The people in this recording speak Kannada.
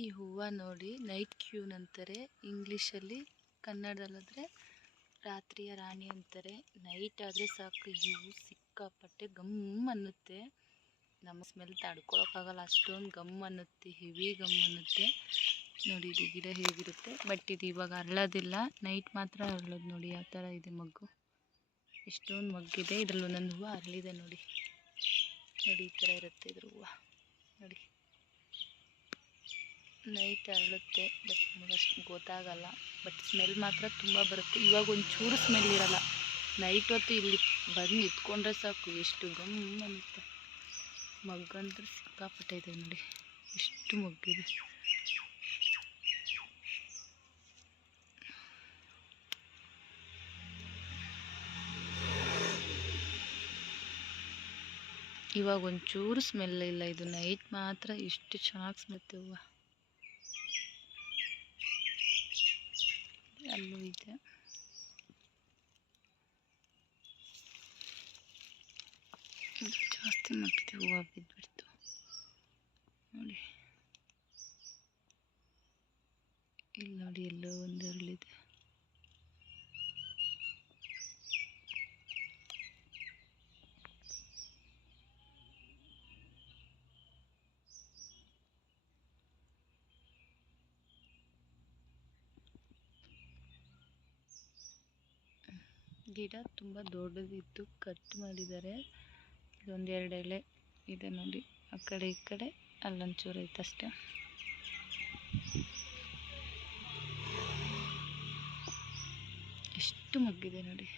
ಈ ಹೂವು ನೋಡಿ ನೈಟ್ ಕ್ಯೂನ್ ಅಂತಾರೆ ಇಂಗ್ಲೀಷಲ್ಲಿ, ಕನ್ನಡದಲ್ಲಾದರೆ ರಾತ್ರಿಯ ರಾಣಿ ಅಂತಾರೆ. ನೈಟ್ ಆದರೆ ಸಾಕು ಈ ಹೂವು ಸಿಕ್ಕಾಪಟ್ಟೆ ಗಮ್ ಅನ್ನುತ್ತೆ. ನಮ್ಮ ಸ್ಮೆಲ್ ತಡ್ಕೊಳಕ್ಕಾಗಲ್ಲ, ಅಷ್ಟೊಂದು ಗಮ್ ಅನ್ನುತ್ತೆ, ಹೆವಿ ಗಮ್ ಅನ್ನುತ್ತೆ. ನೋಡಿ ಇದು ಗಿಡ ಹೇಗಿರುತ್ತೆ, ಬಟ್ ಇದು ಇವಾಗ ಅರಳೋದಿಲ್ಲ, ನೈಟ್ ಮಾತ್ರ ಅರಳೋದು. ನೋಡಿ ಯಾವ ಥರ ಇದೆ ಮಗ್ಗು, ಎಷ್ಟೊಂದು ಮಗ್ಗಿದೆ. ಇದರಲ್ಲಿ ಒಂದೊಂದು ಹೂವು ಅರಳಿದೆ ನೋಡಿ. ನೋಡಿ ಈ ಥರ ಇರುತ್ತೆ ಇದ್ರ ಹೂವು ನೋಡಿ. ನೈಟ್ ಅರಳುತ್ತೆ, ಬಟ್ ನಮಗಷ್ಟು ಗೊತ್ತಾಗಲ್ಲ, ಬಟ್ ಸ್ಮೆಲ್ ಮಾತ್ರ ತುಂಬ ಬರುತ್ತೆ. ಇವಾಗ ಒಂಚೂರು ಸ್ಮೆಲ್ ಇರಲ್ಲ, ನೈಟ್ ಹೊತ್ತು ಇಲ್ಲಿ ಬಂದು ನಿಂತ್ಕೊಂಡ್ರೆ ಸಾಕು ಎಷ್ಟು ಗಮ್ ಅನ್ನುತ್ತೆ. ಮಗ್ಗಂತೂ ಸಿಕ್ಕಾಪಟ್ಟೆ ಇದೆ ನೋಡಿ, ಎಷ್ಟು ಮಗ್ಗಿದೆ. ಇವಾಗ ಒಂಚೂರು ಸ್ಮೆಲ್ ಇಲ್ಲ, ಇದು ನೈಟ್ ಮಾತ್ರ ಎಷ್ಟು ಚೆನ್ನಾಗಿ ಸ್ಮೆಲ್ತೆ ಹೂವು. ಅಲ್ಲೂ ಇದೆ. ಜಾಸ್ತಿ ಮಗ್ಗಿದೆ, ಹೂವು ಬಿದ್ದುಬಿಡ್ತು ನೋಡಿ. ಇಲ್ಲಿ ನೋಡಿ ಎಲ್ಲೋ ಒಂದು ಅರಳಿದೆ. ಗಿಡ ತುಂಬ ದೊಡ್ಡದಿತ್ತು, ಕಟ್ ಮಾಡಿದ್ದಾರೆ. ಇದೊಂದೆರಡು ಎಲೆ ಇದೆ ನೋಡಿ, ಆ ಕಡೆ ಈ ಕಡೆ ಅಲ್ಲೊಂಚೂರು ಐತೆ ಅಷ್ಟೇ. ಎಷ್ಟು ಮಗ್ಗಿದೆ ನೋಡಿ.